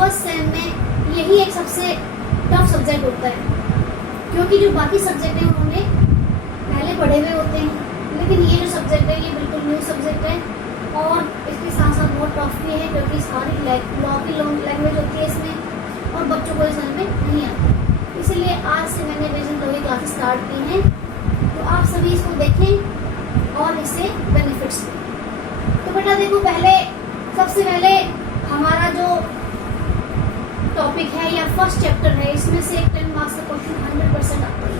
First sem में यही एक सबसे टफ सब्जेक्ट होता है, क्योंकि जो बाकी सब्जेक्ट हैं उन्होंने पहले पढ़े हुए होते हैं, लेकिन ये जो सब्जेक्ट है ये बिल्कुल न्यू सब्जेक्ट है और इसके साथ साथ बहुत टफ भी है, क्योंकि सारी लॉ की लैंग्वेज होती है इसमें और बच्चों को ये समझ में नहीं आता। इसीलिए आज से मैंने विजन लॉ की क्लासेस स्टार्ट की हैं, तो आप सभी इसको देखें और इससे बेनिफिट्स लें। तो बेटा देखो, सबसे पहले हमारा जो टॉपिक है या फर्स्ट चैप्टर है, इसमें से 10 मार्क्स का क्वेश्चन 100% आता है।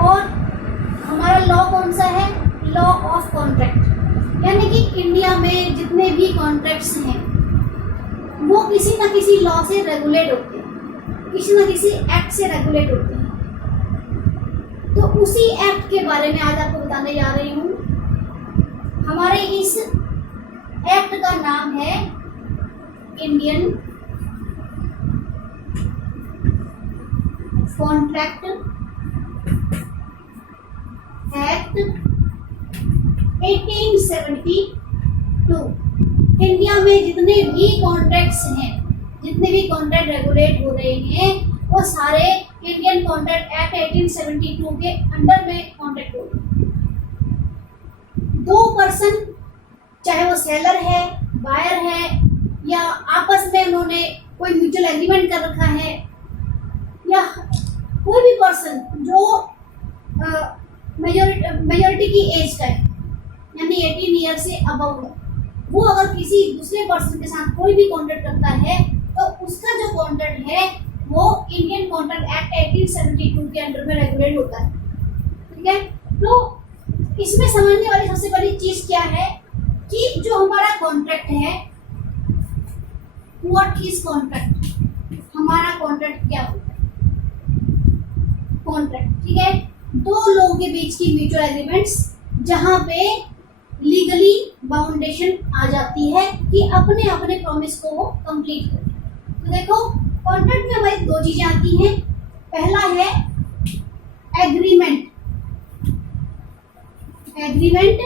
और हमारा लॉ कौन सा है? लॉ ऑफ कॉन्ट्रैक्ट, यानी कि इंडिया में जितने भी कॉन्ट्रैक्ट्स हैं वो किसी ना किसी लॉ से रेगुलेट होते हैं, किसी ना किसी एक्ट से रेगुलेट होते हैं। तो उसी एक्ट के बारे में आज आपको बताने जा रही हूँ। हमारे इस एक्ट का नाम है इंडियन कॉन्ट्रैक्ट एक्ट 1872। इंडिया में जितने भी कॉन्ट्रैक्ट्स हैं, जितने भी कॉन्ट्रैक्ट रेगुलेट हो रहे हैं, वो सारे इंडियन कॉन्ट्रैक्ट एक्ट 1872 के अंडर में कॉन्ट्रैक्ट हो रहे हैं। दो पर्सन, चाहे वो सेलर है, बायर है, या आपस में उन्होंने कोई म्यूचुअल एग्रीमेंट कर रखा है, या कोई भी पर्सन जो मेजॉरिटी की एज का है, यानी 18 ईयर से अबव है, वो अगर किसी दूसरे पर्सन के साथ कोई भी कॉन्ट्रैक्ट करता है तो उसका जो कॉन्ट्रैक्ट है वो इंडियन कॉन्ट्रैक्ट एक्ट 1872 के अंडर में रेगुलेट होता है। ठीक है, तो इसमें समझने वाली सबसे बड़ी चीज क्या है कि जो हमारा कॉन्ट्रैक्ट है, व्हाट इज कॉन्ट्रैक्ट, हमारा कॉन्ट्रैक्ट क्या होता है? कॉन्ट्रैक्ट, ठीक है, दो लोगों के बीच की म्यूचुअल एग्रीमेंट्स जहां पे लीगली बाउंडेशन आ जाती है कि अपने अपने प्रॉमिस को वो कंप्लीट करें। तो देखो, कॉन्ट्रैक्ट में हमारी दो चीजें आती हैं। पहला है एग्रीमेंट, एग्रीमेंट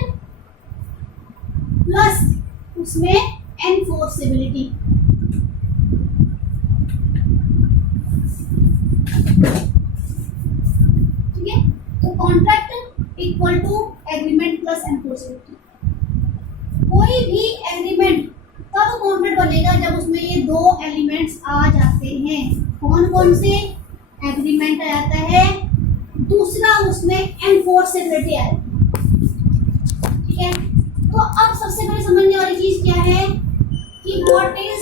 प्लस उसमें एनफोर्सेबिलिटी। ठीक है, तो contract equal to agreement plus enforceability. कोई भी एग्रीमेंट तब कॉन्ट्रैक्ट बनेगा जब उसमें ये दो एलिमेंट्स आ जाते हैं। कौन कौन से? एग्रीमेंट आ जाता है, दूसरा उसमें एनफोर्सेबिलिटी आ जाती है। ठीक है, तो अब सबसे पहले समझने वाली चीज क्या है कि what is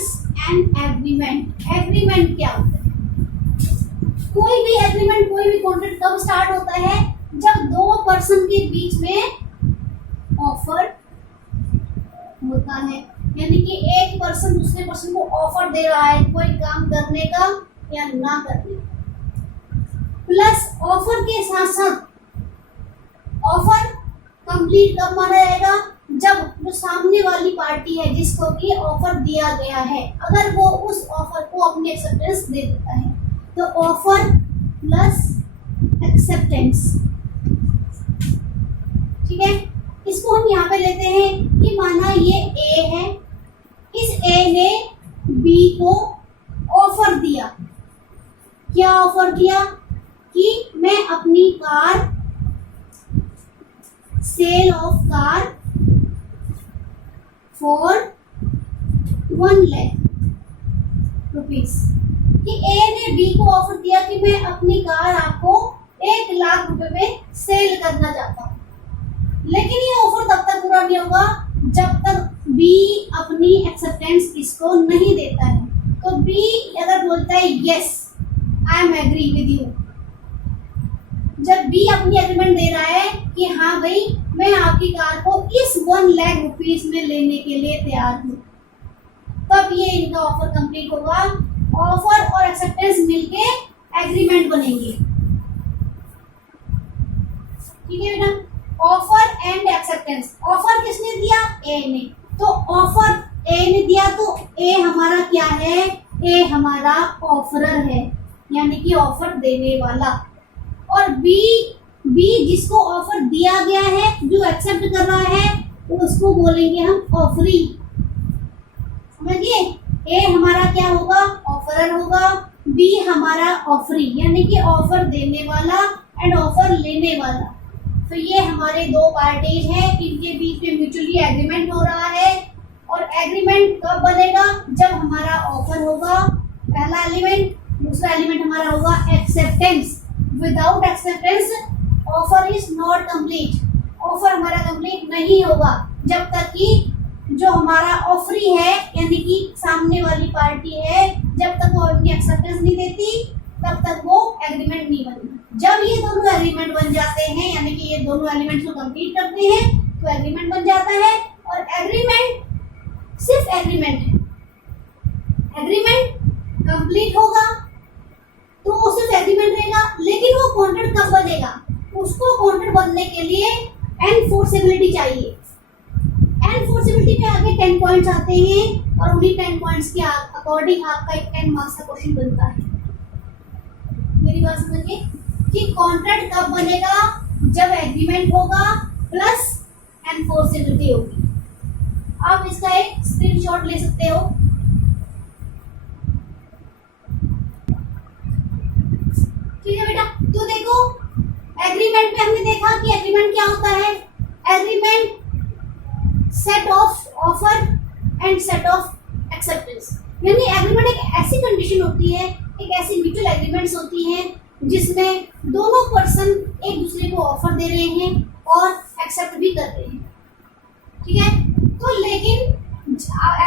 an agreement. Agreement क्या होता है? कोई भी एग्रीमेंट, कोई भी कॉन्ट्रैक्ट कब स्टार्ट होता है? जब दो पर्सन के बीच में ऑफर होता है, यानी कि एक पर्सन दूसरे पर्सन को ऑफर दे रहा है कोई काम करने का या ना करने का, प्लस ऑफर के साथ साथ ऑफर कंप्लीट कब माना जाएगा? जब जो सामने वाली पार्टी है जिसको भी ऑफर दिया गया है, अगर वो उस ऑफर को अपनी एक्सेप्टेंस दे देता है, तो ऑफर प्लस एक्सेप्टेंस। ठीक है, इसको हम यहाँ पे लेते हैं कि माना ये ए है, इस ए ने बी को ऑफर दिया। क्या ऑफर दिया? कि मैं अपनी car, sale of car for 1 lakh rupees. कि ए ने बी को ऑफर दिया कि मैं अपनी कार आपको 1 लाख रुपए में सेल करना चाहता हूँ, लेकिन ये ऑफर तब तक पूरा नहीं होगा जब तक बी अपनी एक्सेप्टेंस इसको नहीं देता है। तो बी अगर बोलता है yes I am agree with you, जब बी अपनी एग्रीमेंट दे रहा है कि हाँ भाई मैं आपकी कार को इस 1 लाख रुपीज में लेने के लिए तैयार हूँ, तब ये इनका ऑफर कंप्लीट होगा। ऑफर और एक्सेप्टेंस मिलके एग्रीमेंट बनेंगे। ठीक है बेटा, ऑफर एंड एक्सेप्टेंस। ऑफर किसने दिया? ए ने। तो ऑफर ए ने दिया तो ए हमारा क्या है? ए हमारा ऑफरर है, यानी कि ऑफर देने वाला। और बी जिसको ऑफर दिया गया है, जो एक्सेप्ट कर रहा है, उसको बोलेंगे हम ऑफरी। समझिए, ए हमारा क्या होगा, ऑफरर होगा, बी हमारा ऑफरी यानी कि ऑफर देने वाला एंड ऑफर लेने वाला। तो ये हमारे दो पार्टीज हैं, इनके बीच में म्यूचुअली एग्रीमेंट हो रहा है। और एग्रीमेंट कब बनेगा, जब हमारा ऑफर होगा, पहला एलिमेंट। दूसरा एलिमेंट हमारा होगा acceptance. Without acceptance offer is not complete. Offer हमारा कंप्लीट नहीं होगा जब तक कि जो हमारा ऑफरी है यानी कि सामने वाली पार्टी है, जब तक वो अपनी एक्सेप्टेंस नहीं देती तब तक वो एग्रीमेंट नहीं बनेगा। जब ये दोनों एग्रीमेंट बन जाते हैं यानी कि ये दोनों एलिमेंट्स को कंप्लीट करते हैं तो एग्रीमेंट बन जाता है। और एग्रीमेंट सिर्फ एग्रीमेंट है, एग्रीमेंट कंप्लीट होगा तो वो सिर्फ एग्रीमेंट रहेगा, लेकिन वो कॉन्ट्रैक्ट कब बनेगा, उसको कॉन्ट्रैक्ट बनने के लिए एनफोर्सेबिलिटी चाहिए। एनफोर्सेबिलिटी के आगे 10 पॉइंट्स आते हैं और उन्हीं 10 पॉइंट्स के अकॉर्डिंग आपका एक 10 मार्क्स का क्वेश्चन बनता है। मेरी बात समझिए कि कॉन्ट्रैक्ट कब बनेगा, जब एग्रीमेंट होगा प्लस एनफोर्सेबिलिटी होगी। आप इसका एक स्क्रीनशॉट ले सकते हो। ठीक है बेटा, तो देखो एग्रीमेंट में हमने देखा कि एग्रीमेंट क्या होता है। Agreement set of offer and set of acceptance, यानी एग्रीमेंट एक ऐसी कंडीशन होती है, एक ऐसी म्यूचुअल एग्रीमेंट्स होती हैं जिसमें दोनों पर्सन एक दूसरे को ऑफर दे रहे हैं और एक्सेप्ट भी कर रहे हैं। ठीक है, तो लेकिन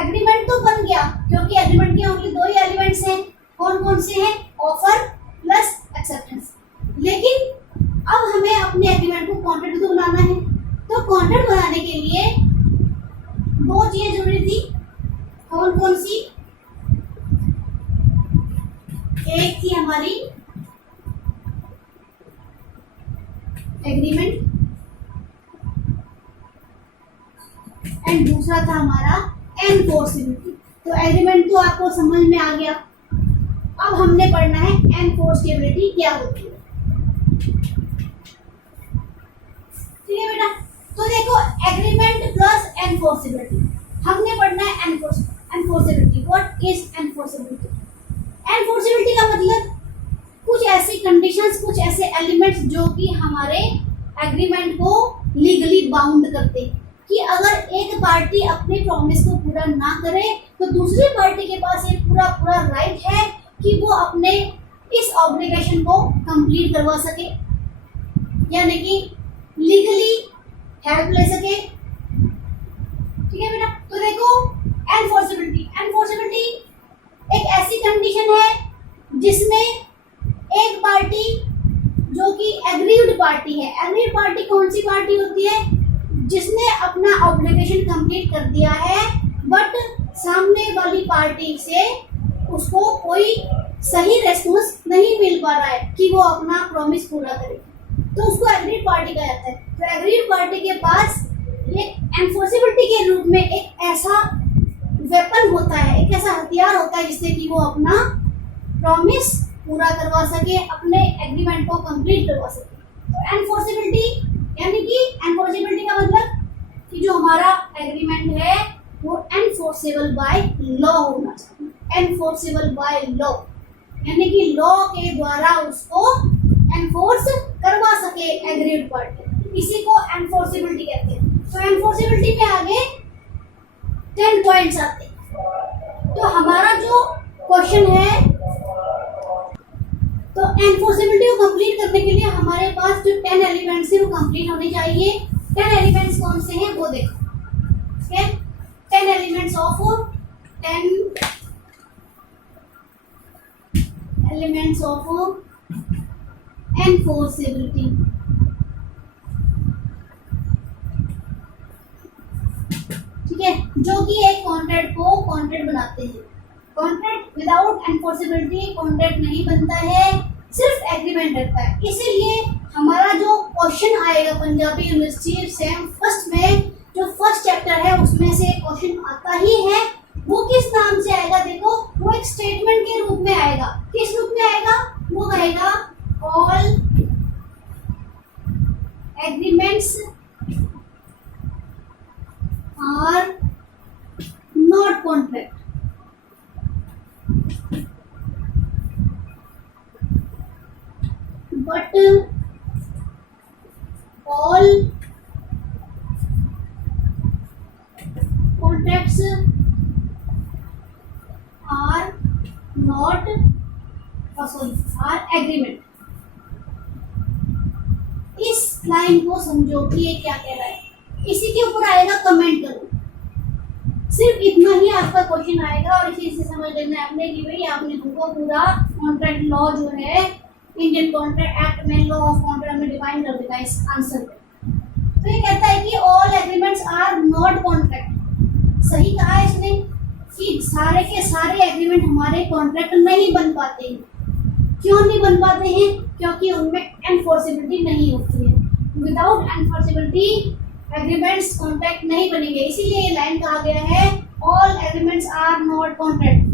एग्रीमेंट तो बन गया क्योंकि एग्रीमेंट के ओनली दो ही एलिमेंट्स हैं। कौन कौन से हैं, ऑफर प्लस एक्सेप्टेंस। लेकिन अब हमें अपने एग्रीमेंट को कॉन्ट्रैक्ट तो बनाना है, तो कॉन्ट्रैक्ट बनाने के लिए दो चीजें जरूरी थी। कौन कौन सी, एक थी हमारी एग्रीमेंट एंड दूसरा था हमारा एनफोर्सेबिलिटी। तो एग्रीमेंट तो आपको समझ में आ गया, अब हमने पढ़ना है एनफोर्सेबिलिटी क्या होती है। ठीक है बेटा, तो देखो एग्रीमेंट प्लस एनफोर्सेबिलिटी हमने पढ़ना है। Enforceability, what is enforceability. Enforceability का मतलब कुछ ऐसी कंडीशंस, कुछ ऐसे एलिमेंट्स जो कि हमारे एग्रीमेंट को लीगली बाउंड करते हैं कि अगर एक पार्टी अपने प्रॉमिस को पूरा ना करे तो दूसरी पार्टी के पास एक पूरा राइट है कि वो अपने इस ऑब्लिगेशन को कंप्लीट करवा सके, यानी कि लीगली हेल्प ले सके। ठीक है बेटा, तो देखो एनफोर्सेबिलिटी एक ऐसी कंडीशन है जिसमें एक पार्टी जो कि एग्रीड पार्टी है। एग्रीड पार्टी कौन सी पार्टी होती है, जिसने अपना ऑब्लिगेशन कंप्लीट कर दिया है बट सामने वाली पार्टी से उसको कोई सही रेस्पॉन्स नहीं मिल पा रहा है कि वो अपना प्रॉमिस पूरा करे, तो उसको एग्रीड पार्टी कहा जाता है। तो एग्रीड पार्टी के पास ये एनफोर्सेबिलिटी के रूप में एक ऐसा वेपन होता है, एक ऐसा हथियार होता है जिससे कि वो अपना प्रॉमिस पूरा करवा सके, अपने एग्रीमेंट को कंप्लीट करवा सके। तो एनफोर्सेबिलिटी यानी कि एनफोर्सेबिलिटी का मतलब कि जो हमारा एग्रीमेंट है वो एनफोर्सेबल बाय लॉ होना चाहिए। एनफोर्सेबल बाय लॉ यानी कि लॉ के द्वारा उसको एनफोर्स करवा सके एग्रीड पार्टी, इसी को एनफोर्सेबिलिटी कहते हैं। तो एनफोर्सेबिलिटी में आगे 10 पॉइंट्स आते हैं। तो हमारा जो क्वेश्चन है, तो एनफोर्सेबिलिटी को कंप्लीट करने के लिए हमारे पास जो 10 एलिमेंट्स है वो कंप्लीट होने चाहिए। 10 एलिमेंट्स कौन से हैं वो देखो। ठीक है, 10 elements of 10 elements of enforceability. ठीक है, जो कि एक कॉन्ट्रैक्ट को कॉन्ट्रैक्ट बनाते हैं। कॉन्ट्रैक्ट विदाउट एनफोर्सेबिलिटी कॉन्ट्रैक्ट नहीं बनता है, सिर्फ एग्रीमेंट रहता है। इसीलिए हमारा जो क्वेश्चन आएगा पंजाबी यूनिवर्सिटी सेम फर्स्ट में, जो फर्स्ट चैप्टर है उसमें से क्वेश्चन आता ही है, वो किस नाम से आएगा देखो, वो एक स्टेटमेंट के रूप में आएगा। किस रूप में आएगा, वो कहेगा all agreements are not contract. But all contracts are not are agreement. इस लाइन को समझो कि ये क्या कह रहा है, इसी के ऊपर आएगा कमेंट करो। सिर्फ इतना ही आपका क्वेश्चन आएगा और इसी से समझ लेना है आपने कि भाई आपने हमको पूरा कॉन्ट्रैक्ट लॉ जो है इंडियन कॉन्ट्रैक्ट एक्ट में लॉ ऑफ कॉन्ट्रैक्ट में डिफाइन कर देगा इस आंसर पे। तो ये कहता है कि all agreements are not contract. सही कहा है इसने कि सारे के सारे एग्रीमेंट हमारे कॉन्ट्रैक्ट नहीं बन पाते हैं। क्यों नहीं बन पाते हैं? क्योंकि उनमें एनफोर्सेबिलिटी नहीं होती है। विदाउट एनफोर्सेबिलिटी एग्रीमेंट्स कॉन्ट्रैक्ट नहीं बनेंगे। इसीलिए ये लाइन कहा गया है all agreements are not contract,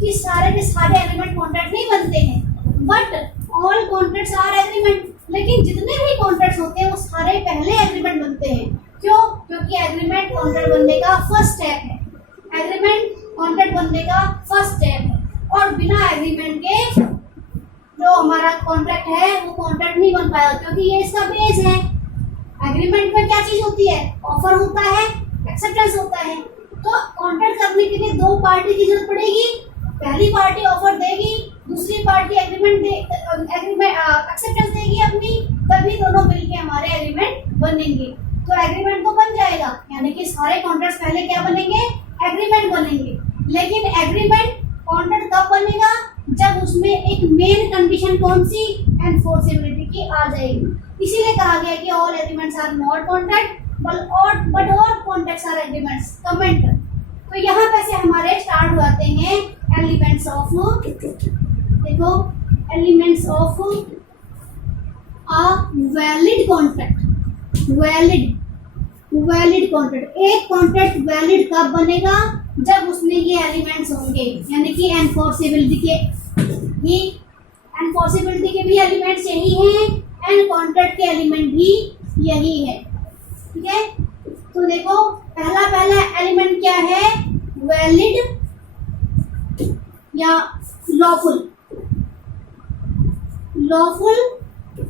कि सारे के सारे एग्रीमेंट कॉन्ट्रैक्ट नहीं बनते हैं। But all contracts are agreement, लेकिन जितने भी कॉन्ट्रैक्ट्स होते हैं वो सारे पहले एग्रीमेंट बनते हैं। क्यों? क्योंकि एग्रीमेंट कॉन्ट्रैक्ट बनने का फर्स्ट स्टेप है। एग्रीमेंट कॉन्ट्रैक्ट बनने का फर्स्ट स्टेप है और बिना एग्रीमेंट के जो हमारा कॉन्ट्रैक्ट है वो कॉन्ट्रैक्ट नहीं बन पाएगा, क्योंकि ये इसका बेस है। एग्रीमेंट में क्या चीज होती है? ऑफर होता है, एक्सेप्टेंस होता है। तो कॉन्ट्रैक्ट करने के लिए दो पार्टी की जरूरत पड़ेगी। पहली पार्टी ऑफर देगी, दूसरी पार्टी एग्रीमेंट एक्सेप्टेंस देगी अपनी, तभी दोनों मिलके हमारे एग्रीमेंट बनेंगे। तो एग्रीमेंट तो बन जाएगा, यानी कि सारे कॉन्ट्रैक्ट पहले क्या बनेंगे? एग्रीमेंट बनेंगे। लेकिन एग्रीमेंट कॉन्ट्रैक्ट कब बनेगा? जब उसमें एक मेन कंडीशन कौन सी? एनफोर्सेबिलिटी की आ जाएगी। इसीलिए कहा गया कि all agreements are not contract but all contracts are agreements. Comment. तो यहाँ पे से हमारे स्टार्ट हो जाते हैं एलिमेंट्स ऑफ, देखो elements of a valid contract. Valid contract. एक कॉन्ट्रैक्ट वैलिड कब बनेगा? जब उसमें ये एलिमेंट्स होंगे, यानी कि एनफोर्सेबिलिटी के भी एलिमेंट्स यही हैं एंड कॉन्ट्रैक्ट के एलिमेंट भी यही है। ठीक है, तो देखो पहला एलिमेंट क्या है? वैलिड या lawful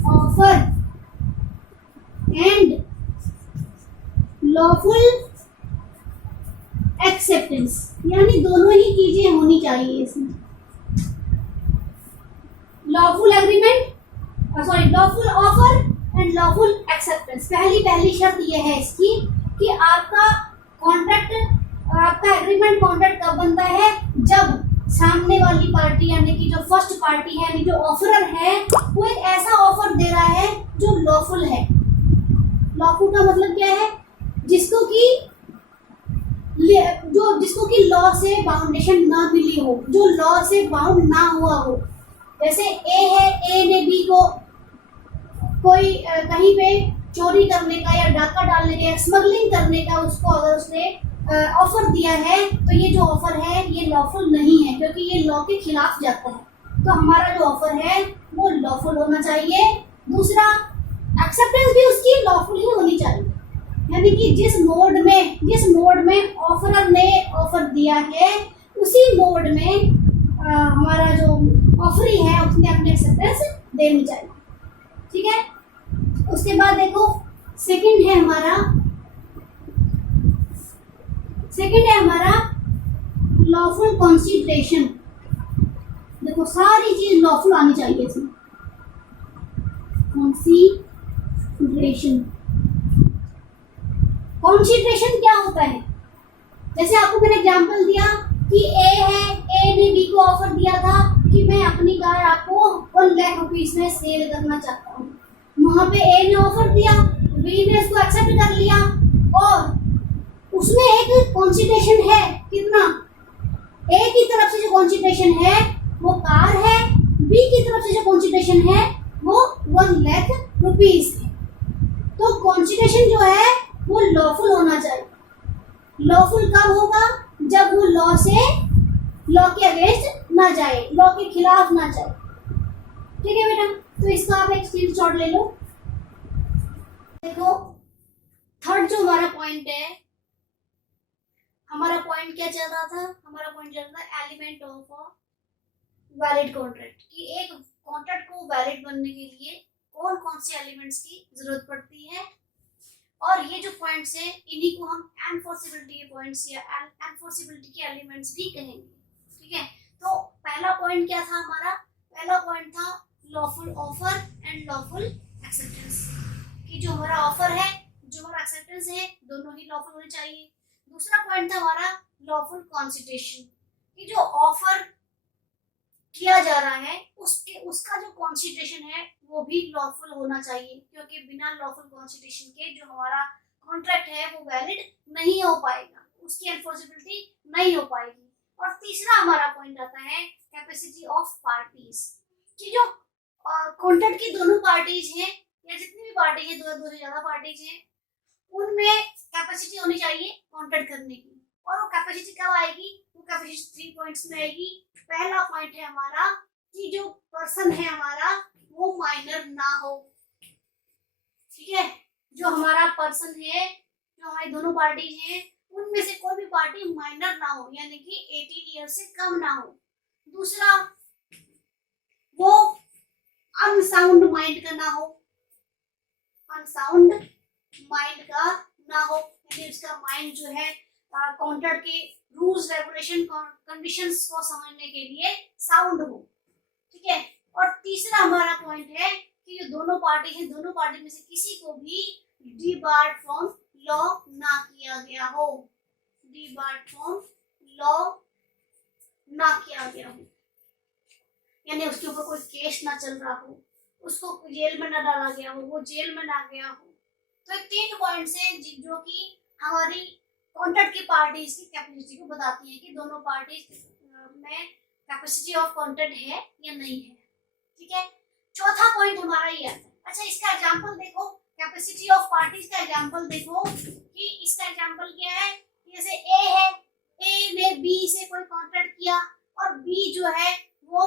offer and lawful acceptance, यानी दोनों ही चीजें होनी चाहिए इसमें। Lawful agreement, lawful offer and lawful acceptance. पहली शर्त यह है इसकी कि आपका एग्रीमेंट कॉन्ट्रैक्ट कब बनता है? जब सामने वाली पार्टी यानी कि जो फर्स्ट पार्टी है, यानी जो ऑफरर है, वो एक ऐसा ऑफर दे रहा है जो लॉफुल है। लॉफुल का मतलब क्या है? जिसको कि लॉ से बाउंडेशन ना मिली हो, जो लॉ से बाउंड ना हुआ हो। जैसे ए है, ए ने बी को कोई कहीं पे चोरी करने का या डाका डालने का या स्मगलिंग करने का उसको अगर उसने ऑफर दिया है, तो ये जो ऑफर है ये लॉफुल नहीं है, क्योंकि ये लॉ के खिलाफ जाता है। तो हमारा जो ऑफर है वो लॉफुल होना चाहिए। दूसरा, एक्सेप्टेंस भी उसकी लॉफुल ही होनी चाहिए, यानी कि जिस मोड में ऑफरर ने ऑफर दिया है उसी मोड में हमारा जो ऑफरी है उसने अपनी एक्सेप्टेंस देनी चाहिए। ठीक है, उसके बाद देखो सेकंड है हमारा लॉफुल कॉन्सिडरेशन। देखो सारी चीज लॉफुल आनी चाहिए इसमें। कॉन्सिडरेशन क्या होता है? जैसे आपको मैंने एग्जांपल दिया कि ए है, ए ने बी को ऑफर दिया था कि मैं अपनी कार आपको 1 लाख रुपीस में सेल करना चाहता हूँ। वहां पे ए ने ऑफर दिया, बी ने इसको एक्सेप्ट कर लिया और उसमें एक कॉन्सिडरेशन है। कितना? ए की तरफ से जो कॉन्सिडरेशन है वो कार है, बी की तरफ से जो कॉन्सिडरेशन है वो 1 लाख रुपीस है। तो कॉन्सिडरेशन जो है वो लॉफुल होना चाहिए। लॉफुल कब होगा? जब वो लॉ के अगेंस्ट ना जाए, लॉ के खिलाफ ना जाए। ठीक है बेटा, तो इसका आप एक स्क्रीनशॉट ले लो। देखो थर्ड जो हमारा पॉइंट है, हमारा पॉइंट क्या चल रहा था? हमारा पॉइंट चल रहा था एलिमेंट ऑफ वैलिड कॉन्ट्रैक्ट, कि एक कॉन्ट्रैक्ट को वैलिड बनने के लिए कौन कौन से एलिमेंट्स की जरूरत पड़ती है, और ये जो पॉइंट्स हैं इन्हीं को हम एनफोर्सिबिलिटी के पॉइंट्स या एनफोर्सिबिलिटी के एलिमेंट्स भी कहेंगे। ठीक है, तो पहला पॉइंट क्या था हमारा, पहला पॉइंट था lawful offer and lawful acceptance, कि जो हमारा ऑफर है, जो हमारा एक्सेप्टेंस है, दोनों ही लॉफुल होने चाहिए। दूसरा पॉइंट था हमारा लॉफुल कॉन्सिडरेशन, कि जो ऑफर किया जा रहा है उसका जो कॉन्सिडरेशन है वो भी लॉफुल होना चाहिए, क्योंकि बिना लॉफुल कॉन्सिडरेशन के जो हमारा कॉन्ट्रैक्ट है वो वैलिड नहीं हो पाएगा, उसकी एनफोर्सेबिलिटी नहीं हो पाएगी। और तीसरा हमारा पॉइंट आता है कैपेसिटी ऑफ पार्टीज, कि जो कॉन्ट्रैक्ट की दोनों पार्टीज हैं या जितनी भी पार्टी है, दो से ज्यादा पार्टीज हैं, उनमें कैपेसिटी होनी चाहिए कॉन्ट्रैक्ट करने की। और वो कैपेसिटी कब आएगी, वो कैपेसिटी 3 पॉइंट्स में आएगी। पहला पॉइंट है हमारा कि जो पर्सन है हमारा वो माइनर ना हो। ठीक है, जो हमारा पर्सन है, जो हमारी दोनों पार्टी हैं, उनमें से कोई भी पार्टी माइनर ना हो, यानी कि 18 ईयर से कम ना हो। दूसरा, वो अनसाउंड माइंड का ना हो, अनसाउंड माइंड का ना हो, यानी उसका माइंड जो है कॉन्ट्रैक्ट के रूल्स रेगुलेशन कंडीशंस को समझने के लिए साउंड हो। ठीक है, और तीसरा हमारा पॉइंट है कि जो दोनों पार्टी हैं, दोनों पार्टी में से किसी को भी डिबार्ड फ्रॉम लॉ ना किया गया हो, डिबार्ड फ्रॉम लॉ ना किया गया हो, यानी उसके ऊपर कोई केस ना चल रहा हो, उसको जेल में ना डाला गया हो, वो जेल में ना गया हो। तो 3 पॉइंट्स हैं जो कि हमारी कॉन्ट्रैक्ट की पार्टीज की कैपेसिटी को बताती हैं कि दोनों पार्टीज में कैपेसिटी ऑफ कॉन्ट्रैक्ट है या नहीं है। ठीक है, चौथा पॉइंट हमारा ये आता है। अच्छा, इसका एग्जांपल देखो, कैपेसिटी ऑफ पार्टीज का एग्जांपल देखो कि इसका एग्जांपल क्या है। जैसे ए है, ए ने बी से कोई कॉन्ट्रैक्ट किया और बी जो है वो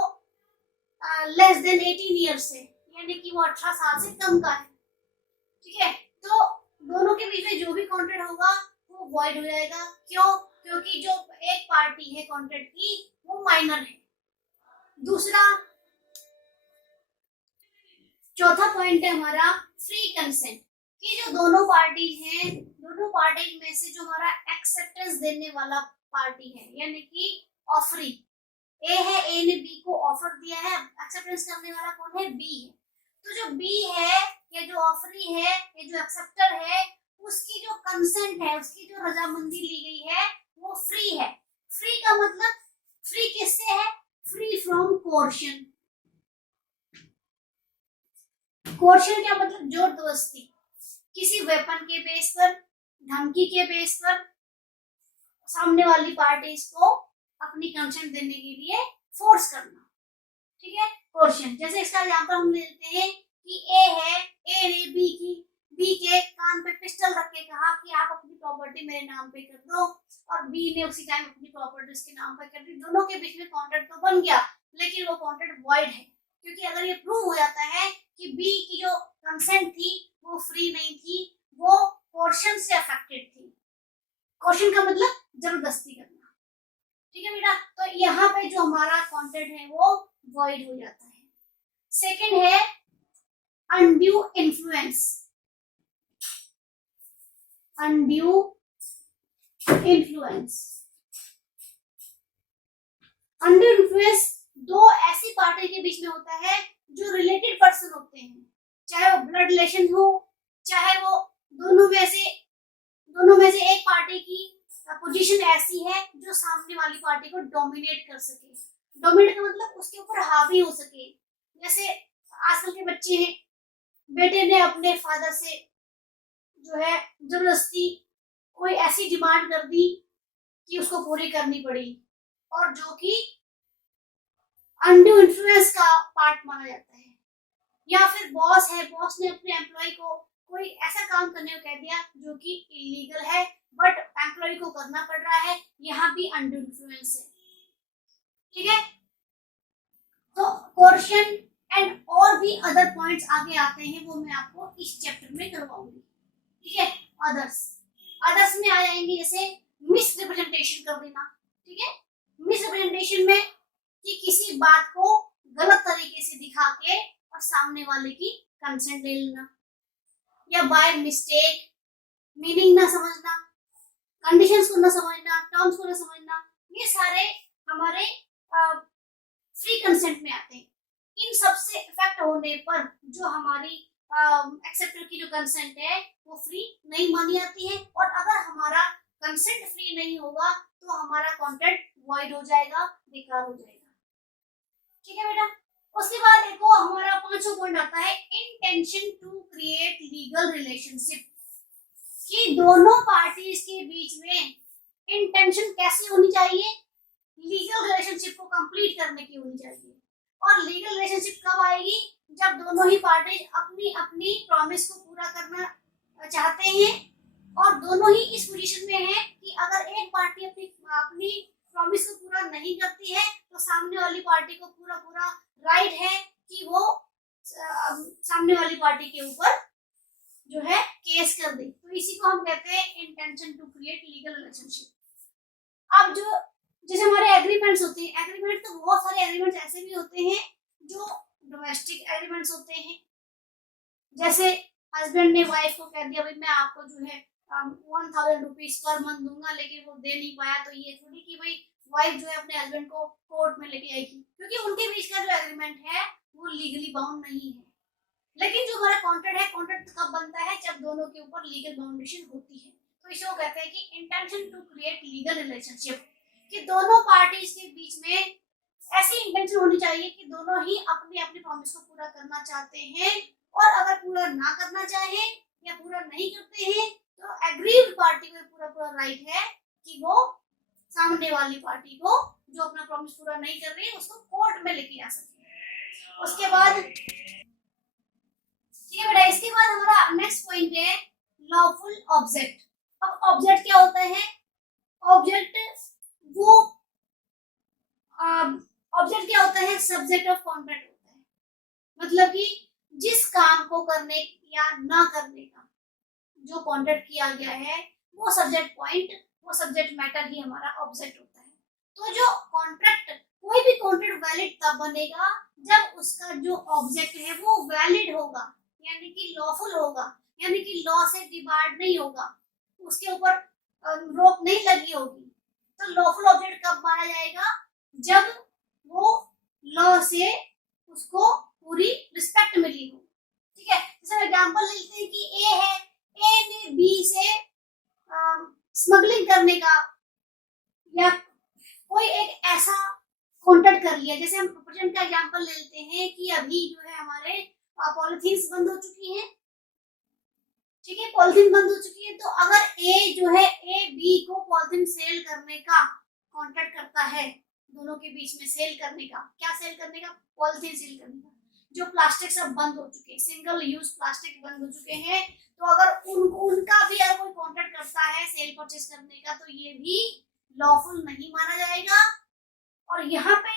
लेस देन 18 ईयर से, यानी कि वो 18 साल से कम का है। ठीक है, तो दोनों के बीच में जो भी कॉन्ट्रैक्ट होगा वो वॉइड हो जाएगा। क्यों? क्योंकि जो एक पार्टी है कॉन्ट्रैक्ट की वो माइनर है। दूसरा, चौथा पॉइंट है हमारा फ्री कंसेंट, कि जो दोनों पार्टीज हैं, दोनों पार्टीज में से जो हमारा एक्सेप्टेंस देने वाला पार्टी है, यानी कि ऑफरी ए है, ए ने बी को ऑफर दिया है, एक्सेप्टेंस करने वाला कौन है, बी है। तो जो बी है या जो ऑफरी है या जो एक्सेप्टर है, उसकी जो कंसेंट है, उसकी जो रजामंदी ली गई है वो फ्री है। फ्री का मतलब, फ्री किससे है, फ्री फ्रॉम कोर्शन। कोर्शन क्या मतलब, जोरदस्ती, किसी वेपन के बेस पर, धमकी के बेस पर सामने वाली पार्टीज को अपनी कंसेंट देने के लिए फोर्स करना। ठीक है, कोर्शन। जैसे इसका एग्जांपल हम लेते हैं कि ए है, ए ने बी के कान पे पिस्टल रख के कहा कि आप अपनी प्रॉपर्टी मेरे नाम पे कर दो, और बी ने उसी टाइम अपनी प्रॉपर्टी उसके नाम पे कर दी। दोनों के बीच में कॉन्ट्रैक्ट तो बन गया, लेकिन वो कॉन्ट्रैक्ट वॉइड है, क्योंकि अगर ये प्रूव हो जाता है कि बी की जो कंसेंट थी वो फ्री नहीं थी, वो कोर्शन से अफेक्टेड थी। कोर्शन का मतलब जबरदस्ती करना। ठीक है बेटा, तो यहाँ पे जो हमारा कॉन्ट्रैक्ट है वो वॉइड हो जाता है। सेकंड है undue influence, undue influence. Undue influence दो ऐसी पार्टी के बीच में होता है जो रिलेटेड पर्सन होते हैं, चाहे वो ब्लड रिलेशन हो, चाहे वो दोनों में से एक पार्टी की पोजीशन ऐसी है जो सामने वाली पार्टी को डोमिनेट कर सके। डोमिनेट का मतलब उसके ऊपर हावी हो सके। जैसे आजकल के बच्चे हैं, बेटे ने अपने फादर से जो है जबरदस्ती कोई ऐसी डिमांड कर दी कि उसको पूरी करनी पड़ी, और जो कि अनड्यू इन्फ्लुएंस का पार्ट माना जाता है। या फिर बॉस है, बॉस ने अपने एम्प्लॉय को कोई ऐसा काम करने को कह दिया जो कि इलीगल है, बट एम्प्लॉय को करना पड़ रहा है, यहाँ भी अनड्यू इन्फ्लुएंस है। ठीक है, तो कोर्शन एंड और भी अदर पॉइंट्स आगे आते हैं, वो मैं आपको इस चैप्टर में करवाऊंगी। ठीक है, अदर्स में आ जाएंगे जैसे मिस रिप्रेजेंटेशन कर देना। ठीक है, मिस रिप्रेजेंटेशन में कि किसी बात को गलत तरीके से दिखा के और सामने वाले की कंसेंट ले लेना, या बाय मिस्टेक मीनिंग ना समझना, कंडीशंस को ना समझना, टर्म्स को ना समझना, ये सारे हमारे फ्री कंसेंट में आते हैं। इन सब से इफेक्ट होने पर जो हमारी एक्सेप्टर की जो कंसेंट है वो फ्री नहीं मानी जाती है, और अगर हमारा कंसेंट फ्री नहीं होगा तो हमारा कॉन्ट्रैक्ट वॉइड हो जाएगा, बेकार हो जाएगा। ठीक है बेटा। उसके बाद देखो हमारा पांचवा पॉइंट आता है intention to create legal relationship, कि दोनों पार्टीज के बीच में इंटेंशन कैसी होनी चाहिए, लीगल रिलेशनशिप को कंप्लीट करने की होनी चाहिए। और लीगल रिलेशनशिप कब आएगी, जब दोनों ही पार्टी अपनी अपनी प्रॉमिस को पूरा करना चाहते हैं, और दोनों ही इस पोजीशन में है कि अगर एक पार्टी अपनी अपनी प्रॉमिस को पूरा नहीं करती है तो सामने वाली पार्टी को पूरा पूरा राइट है कि वो सामने वाली पार्टी के ऊपर जो है केस कर दे। तो इसी को हम कहते हैं intention to create legal relationship. अब जो जैसे हमारे एग्रीमेंट्स होते हैं, एग्रीमेंट तो बहुत सारे एग्रीमेंट्स ऐसे भी होते हैं जो डोमेस्टिक एग्रीमेंट्स होते हैं, जैसे हस्बैंड ने वाइफ को कह दिया भाई मैं आपको जो है 1000 रुपीज पर मंथ दूंगा, लेकिन वो दे नहीं पाया, तो ये थोड़ी कि भाई वाइफ जो है अपने हस्बैंड को कोर्ट में लेके आएगी, क्योंकि उनके बीच का जो एग्रीमेंट है वो लीगली बाउंड नहीं है। लेकिन जो हमारा कॉन्ट्रैक्ट है, कॉन्ट्रैक्ट कब बनता है, जब दोनों के ऊपर लीगल बाउंडेशन होती है। तो इसे वो कहते हैं कि intention to create legal relationship, कि दोनों पार्टीज के बीच में ऐसी इंटेंशन होनी चाहिए कि दोनों ही अपनी अपनी प्रॉमिस को पूरा करना चाहते हैं, और अगर पूरा ना करना चाहे या पूरा नहीं करते हैं तो एग्रीड पार्टी को पूरा पूरा राइट है कि वो सामने वाली पार्टी को जो अपना प्रॉमिस पूरा नहीं कर रही है उसको कोर्ट में लेके आ सके। उसके बाद ठीक है बेटा, इसके बाद हमारा नेक्स्ट पॉइंट है लॉफुल ऑब्जेक्ट। अब ऑब्जेक्ट क्या होता है, ऑब्जेक्ट वो ऑब्जेक्ट क्या होता है, सब्जेक्ट ऑफ कॉन्ट्रैक्ट होता है, मतलब कि जिस काम को करने या ना करने का जो कॉन्ट्रैक्ट किया गया है वो सब्जेक्ट पॉइंट, वो सब्जेक्ट मैटर ही हमारा ऑब्जेक्ट होता है। तो जो कॉन्ट्रैक्ट, कोई भी कॉन्ट्रैक्ट वैलिड तब बनेगा जब उसका जो ऑब्जेक्ट है वो वैलिड होगा, यानी कि लॉफुल होगा, यानी कि लॉ से डिबार्ड नहीं होगा, उसके ऊपर रोक नहीं लगी होगी। तो लॉफुल ऑब्जेक्ट कब माना जाएगा, जब वो लॉ से उसको पूरी रिस्पेक्ट मिली हो। ठीक है, जैसे एग्जांपल लेते हैं कि ए है, ए ने बी से स्मगलिंग करने का या कोई एक ऐसा कॉन्ट्रैक्ट कर लिया, जैसे हम प्रेजेंट का एग्जांपल लेते हैं कि अभी जो है हमारे पॉलिथीन बंद हो चुकी हैं, ठीक है, पॉलिथीन बंद हो चुकी है, तो अगर ए जो है ए बी को पॉलिथीन सेल करने का कॉन्ट्रैक्ट करता है, दोनों के बीच में सेल करने का, क्या सेल करने का, पॉलिथीन सेल करने का, जो प्लास्टिक सब बंद हो चुके हैं, सिंगल यूज प्लास्टिक बंद हो चुके हैं, तो अगर उनका भी अगर कोई कॉन्ट्रैक्ट करता है सेल परचेज करने का, तो ये भी लॉफुल नहीं माना जाएगा। और यहाँ पे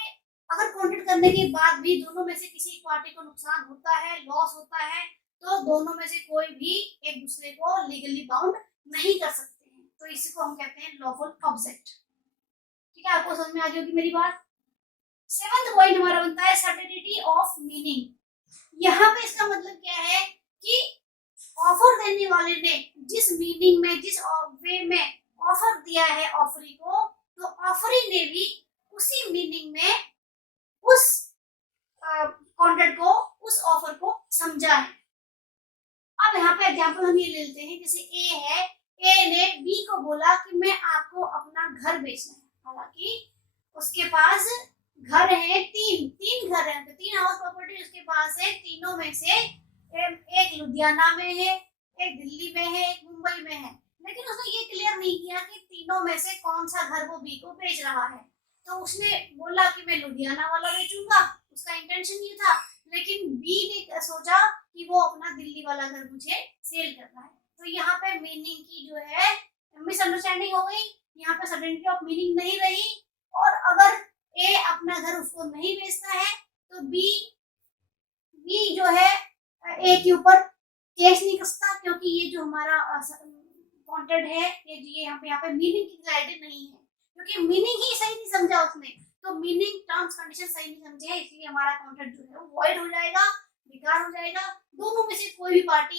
अगर कॉन्ट्रैक्ट करने के बाद भी दोनों में से किसी पार्टी को नुकसान होता है, लॉस होता है, तो दोनों में से कोई भी एक दूसरे को लीगली बाउंड नहीं कर सकते हैं। तो इसको हम कहते हैं लॉफुल ऑब्जेक्ट। ठीक है, आपको समझ में आ गई होगी मेरी बात। सेवंथ पॉइंट हमारा बनता है सर्टेनिटी ऑफ मीनिंग। यहाँ पे इसका मतलब क्या है कि ऑफर देने वाले ने जिस मीनिंग में, जिस वे में ऑफर दिया है ऑफरी को, तो ऑफरी ने भी उसी मीनिंग में उस कॉन्ट्रैक्ट को, उस ऑफर को समझा है। अब यहाँ पे एग्जांपल हम ये ले लेते हैं, जैसे ए है, ए ने बी को बोला कि मैं आपको अपना घर बेचना है, हालांकि उसके पास घर है, तीन घर है, तो 3 हाउस प्रॉपर्टी उसके पास है, तीनों में से एक लुधियाना में है, एक दिल्ली में है, एक मुंबई में है, लेकिन उसने ये क्लियर नहीं किया कि तीनों में से कौन सा घर वो बी को बेच रहा है। तो उसने बोला कि मैं लुधियाना वाला बेचूंगा, उसका इंटेंशन ये था, लेकिन बी ने सोचा कि वो अपना दिल्ली वाला घर मुझे सेल करना है। तो यहाँ पे मीनिंग की जो है मिसअंडरस्टैंडिंग हो गई, यहाँ पे सर्टेनिटी ऑफ मीनिंग नहीं रही, और अगर ए अपना घर उसको नहीं बेचता है तो बी जो है ए के ऊपर केस नहीं कसता, क्योंकि ये जो हमारा कॉन्ट्रैक्ट है ये यहाँ पे मीनिंग की क्लैरिटी नहीं है, क्योंकि मीनिंग ही सही नहीं समझा उसने, तो मीनिंग टर्म्स कंडीशन सही नहीं समझे, इसलिए हमारा कॉन्ट्रैक्ट जो है वो वॉइड हो जाएगा, बेकार हो जाएगा। दोनों में से कोई भी पार्टी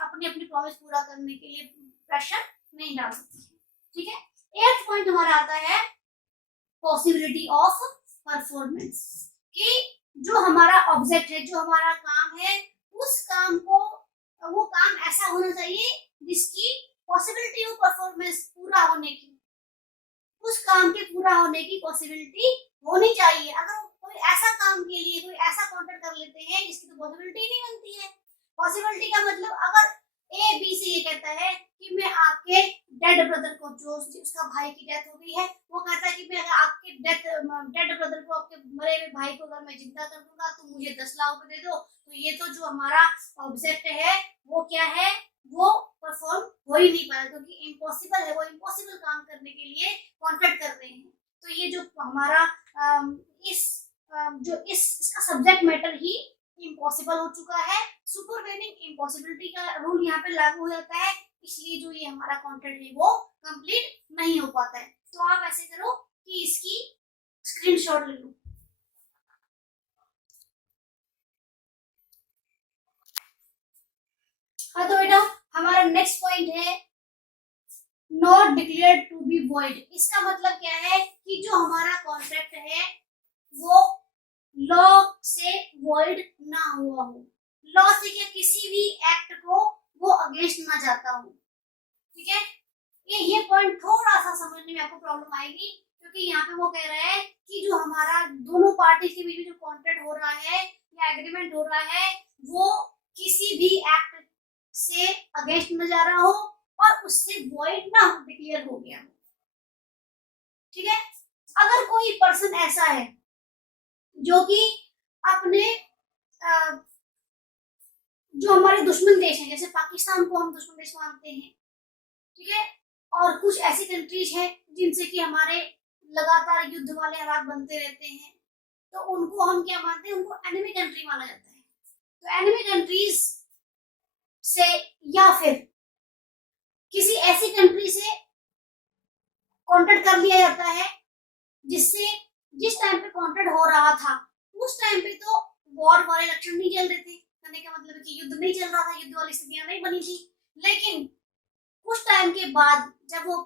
अपनी अपनी प्रॉमिस पूरा करने के लिए प्रेशर नहीं डाल सकती। ठीक है, 8th पॉइंट हमारा आता है पॉसिबिलिटी ऑफ परफॉर्मेंस, कि जो हमारा ऑब्जेक्ट है, जो हमारा काम है, उस काम को, वो काम ऐसा होना चाहिए जिसकी पॉसिबिलिटी ऑफ परफॉर्मेंस पूरा होने की, उस काम के पूरा होने की पॉसिबिलिटी होनी चाहिए। अगर कोई ऐसा काम के लिए कोई ऐसा कॉन्ट्रैक्ट कर लेते हैं जिसकी तो पॉसिबिलिटी नहीं बनती है। पॉसिबिलिटी का मतलब, अगर ए बी से ये कहता है कि मैं आपके डेड ब्रदर को, जो उसका भाई की डेथ हो गई है, वो कहता है कि मैं अगर आपके डेड ब्रदर को, आपके मरे हुए भाई को अगर मैं जिंदा कर दूंगा तो मुझे 10 लाख रुपए दे दो, तो ये तो जो हमारा ऑब्जेक्ट है वो क्या है, वो परफॉर्म हो ही नहीं पाएगा, क्योंकि इम्पॉसिबल है, वो इम्पॉसिबल काम करने के लिए कॉन्ट्रैक्ट कर रहे हैं। तो ये जो हमारा इसका सब्जेक्ट मैटर ही इम्पॉसिबल हो चुका है। सुपरवेनिंग इम्पॉसिबिलिटी का रूल यहाँ पे लागू हो जाता है, इसलिए जो ये हमारा कॉन्ट्रैक्ट है वो कंप्लीट नहीं हो पाता है। तो आप ऐसे करो कि इसकी स्क्रीनशॉट ले लो। हाँ तो बेटा हमारा नेक्स्ट पॉइंट है not declared to be void. इसका मतलब क्या है कि जो हमारा कॉन्ट्रैक्ट है वो लॉ से वॉइड ना हुआ हो, लॉ से क्या किसी भी एक्ट को वो अगेंस्ट ना जाता हो। ठीक है, ये पॉइंट थोड़ा सा समझने में आपको प्रॉब्लम आएगी, क्योंकि यहाँ पे वो कह रहा है कि जो हमारा दोनों पार्टी के बीच में जो कॉन्ट्रैक्ट हो रहा है या एग्रीमेंट हो रहा है वो किसी भी एक्ट से अगेंस्ट न जा रहा हो और उससे वॉइड ना डिक्लेयर हो गया हो। ठीक है, अगर कोई पर्सन ऐसा है जो कि अपने जो हमारे दुश्मन देश हैं, जैसे पाकिस्तान को हम दुश्मन देश मानते हैं, ठीक है, और कुछ ऐसी कंट्रीज हैं जिनसे कि हमारे लगातार युद्ध वाले हालात बनते रहते हैं, तो उनको हम क्या मानते हैं, उनको एनिमी कंट्री माना जाता है। तो एनिमी कंट्रीज से या फिर किसी ऐसी कंट्री से कॉन्ट्रैक्ट कर लिया जाता है जिससे जिस टाइम पे कॉन्ट्रैक्ट हो रहा था उस टाइम पे तो वॉर वाले लक्षण नहीं चल रहे थे, कहने का मतलब है कि युद्ध नहीं चल रहा था, युद्ध वाली स्थितियां नहीं बनी थी। लेकिन कुछ टाइम के बाद जब वो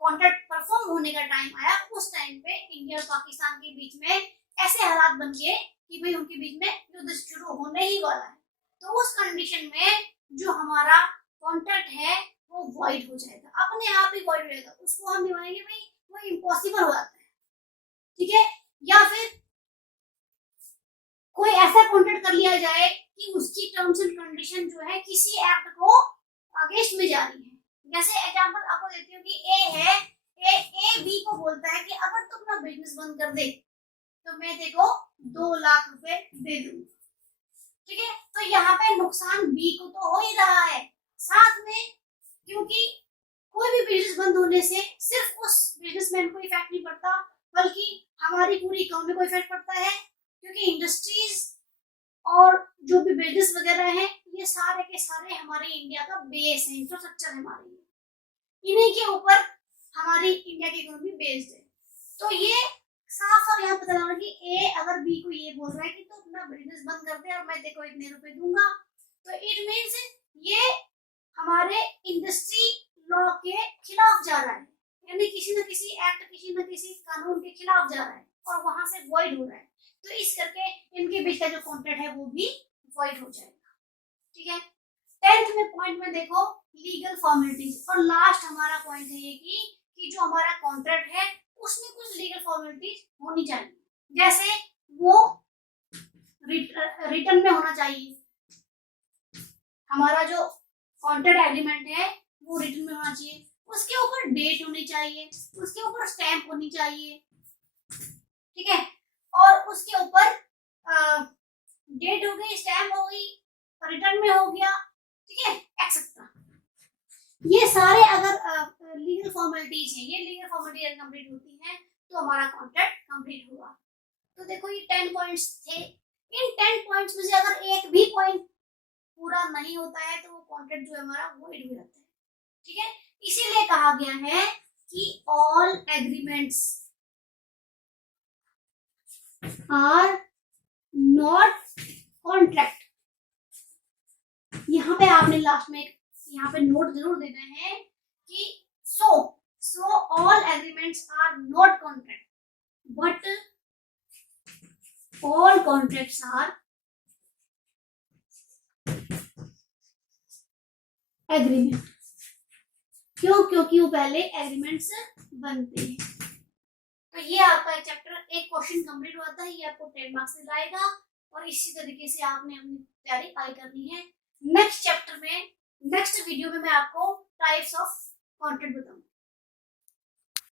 कॉन्ट्रैक्ट परफॉर्म होने का टाइम आया, उस टाइम पे इंडिया और पाकिस्तान के बीच में ऐसे हालात बन गए कि भाई उनके बीच में युद्ध शुरू होने ही वाला है। तो उस कंडीशन में जो हमारा कॉन्ट्रैक्ट है वो वॉइड हो जाएगा, अपने आप ही वॉइड हो जाएगा, उसको हम दिखाएंगे भाई वो इम्पॉसिबल हो जाता है। ठीक है, या फिर कोई ऐसा कॉन्ट्रैक्ट कर लिया जाए कि उसकी टर्म्स एंड कंडीशन जो है किसी एक्ट को अगेंस्ट में जा रही है। जैसे एग्जांपल आपको देती हूँ कि ए है, ए बी को बोलता है कि अगर तुम अपना बिजनेस बंद कर दे तो मैं देखो 2 लाख रुपए दे दूंगा। ठीक है, तो यहाँ पे नुकसान बी को तो हो ही रहा है, साथ में क्योंकि कोई भी बिजनेस बंद होने से सिर्फ उस बिजनेसमैन को इफेक्ट नहीं पड़ता, बल्कि हमारी पूरी इकोनॉमी को इफेक्ट पड़ता है, क्योंकि इंडस्ट्रीज और जो भी बिजनेस वगैरह है ये सारे के सारे हमारे इंडिया का बेस है, इंफ्रास्ट्रक्चर है हमारे, इन्हीं के ऊपर हमारी इंडिया की इकोनॉमी बेस्ड है। तो ये साफ साफ यहाँ पता लगा कि ए अगर बी को ये बोल रहा है कि तो अपना बिजनेस बंद कर दे और मैं देखो इतने रुपए दूंगा, तो इट मीन्स ये हमारे इंडस्ट्री लॉ के खिलाफ जा रहा है, यानी किसी न किसी एक्ट, किसी न किसी कानून के खिलाफ जा रहा है और वहां से वॉइड हो रहा है। तो इस करके इनके बीच का जो कॉन्ट्रैक्ट है वो भी वॉइड हो जाएगा। ठीक है, 10th में पॉइंट में देखो लीगल फॉर्मेलिटीज, और लास्ट हमारा पॉइंट है ये कि जो हमारा कॉन्ट्रैक्ट है उसमें कुछ लीगल फॉर्मेलिटीज होनी चाहिए, जैसे वो रिटर्न में होना चाहिए, हमारा जो कॉन्ट्रैक्ट एग्रीमेंट है वो रिटर्न में होना चाहिए, उसके ऊपर डेट होनी चाहिए, उसके ऊपर स्टैंप होनी चाहिए। ठीक है, और उसके ऊपर डेट हो गई, स्टैम्प हो गई, रिटर्न में हो गया, ठीक है, एक्सेट्रा। ये सारे अगर लीगल फॉर्मेलिटीज हैं, ये लीगल फॉर्मेलिटी अगर कंप्लीट होती है तो हमारा कॉन्ट्रैक्ट कंप्लीट हुआ। तो देखो ये 10 पॉइंट्स थे, इन 10 पॉइंट्स में से अगर एक भी पॉइंट पूरा नहीं होता है तो वो कॉन्ट्रैक्ट जो है हमारा वॉइड हो जाता है। ठीक है, इसीलिए कहा गया है कि all agreements are not contract, यहाँ पे आपने लास्ट में यहाँ पे नोट जरूर देना है कि so all agreements are not contract but all contracts are agreement। क्यों? क्योंकि वो पहले एग्रीमेंट्स बनते हैं। तो ये आपका एक चैप्टर, एक क्वेश्चन कंप्लीट हुआ था, ये आपको 10 मार्क्स से लाएगा और इसी तरीके से आपने अपनी तैयारी आगे करनी है। नेक्स्ट चैप्टर में, नेक्स्ट वीडियो में मैं आपको टाइप्स ऑफ कॉन्ट्रैक्ट बताऊंगा।